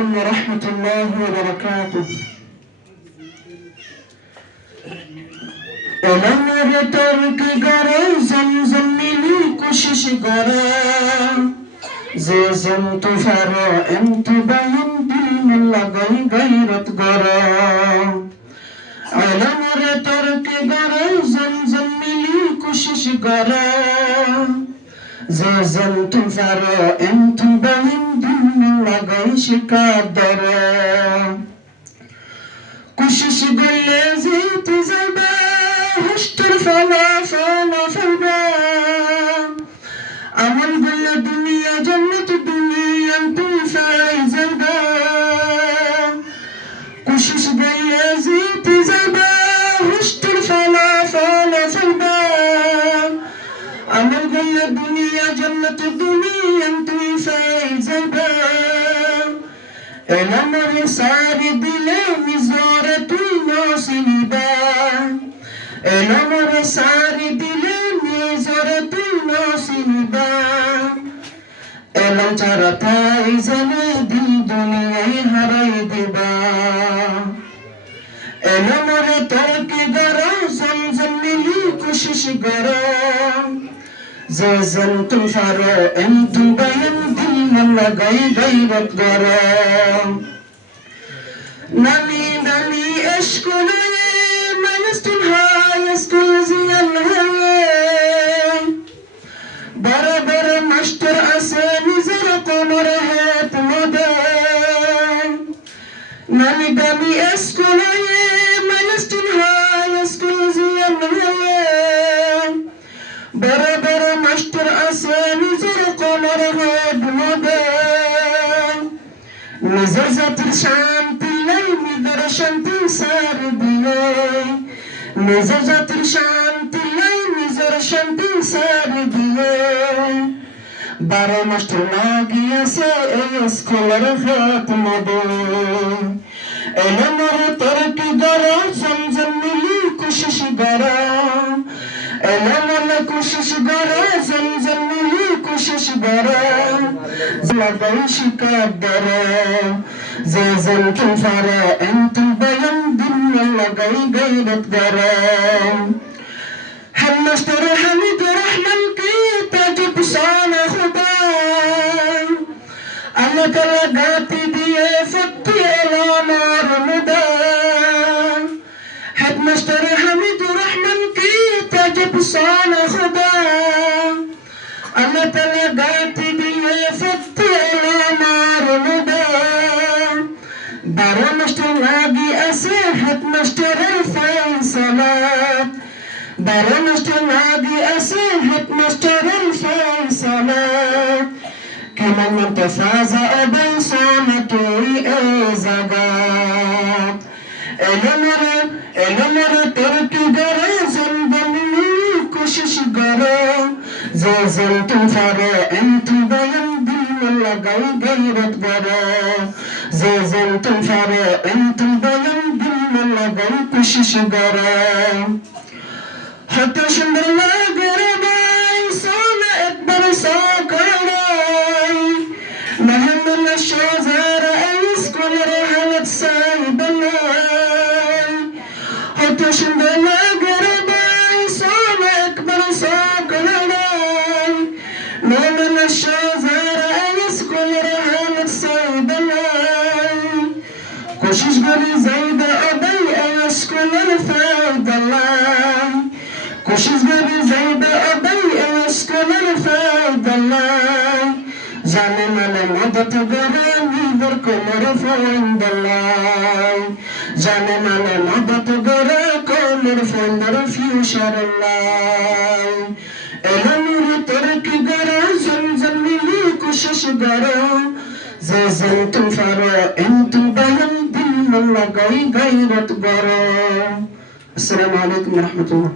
ورحمة الله وبركاته علمر ترك گره زمزم ملی کوشش گره زم تو فرا انت بهم دل من لگای غیرت گره علمر ترک گره زمزم ملی کوشش گره زم تو فرا انت بهم লাগাই শিকার দ্বারা কোশিশ করলে জিতে যাবে হস্তের ফলা ফলা ফলবে আমল করলে দুনিয়া জান্নাত দুনিয়া তুই ফাই যাবে কোশিশ করলে জিতে যাবে হস্তের ফলা ফলা ফলবে আমল করলে দুনিয়া জান্নাত দুনিয়া তুই ফাই যাবে الأمر صار دلي مزارة الناصبة الأمر صار دلي مزارة الناصبة ألم ترى تايزني دل دنيا هراي دبا الأمر ترك درا زمزم لي كشش درا زلزلتم فرا انتم بين دل من لغاي غيرت غرام نامي نامي اشكولي من استنها يسكول زي الهوى برا برا مشتر اساني زرق مرهات مدام نامي نامي اشكولي من استنها يسكول زي الهوى برا برا مشتر اساني زرق مرهات مدام نزازة الشانتي مدر شانتي سار ديلي نزازة الشانتي مدر شانتي سار ديلي بارو مشتر ناقيا سيئس كل رخات مدام الامر ترك درا زمزم لي كشش درا الامر كشش درا زمزم لي كشش درا لغاي شكاب درا زلزلتم فرا انتم بين دم لغاي غيرت درا هم اشترى حميد رحمن كي تجب صانع خدا انا تلقاتي دي فتي الانار مدى هم اشترى حميد رحمن كي تجب صانع خدا انا تلقاتي دي فتي الانار مدى بارا مشتر لاقي اسيحت مشتر الفيصلات بارا مشتر لاقي اسيحت مشتر الفيصلات كما من تفاز ابي صامتوي ازاقات الامر ترك غرز بني كشش غرا زلزلتم فرا انتم بين دين لغاي غيرت غرا زلزلتم فرا انتم بين دين لغاي كشش غرا حتى شندر لغرباي صانا اكبر ساكراي مهم الشوزار ايس كل رحلة سايبناي حتى شندر لغرباي صانا اكبر ساكراي مهم الشوزار ايس كل رحلة سايبناي كوشش غري زيد ابي ايس كل الفايد الله كوشش غري زيد ابي ايس كل الفايد الله জানে মানে মদত করে নিদর কোমর ফন্দ লাই জানে মানে মদত করে কোমর ফন্দর ফিউচার লাই এলানুর তরক গরা জমজম মিলি কোশিশ গরা زلزلتم فرا انتم بهم دل من لغاي غيرت غرا السلام عليكم ورحمة الله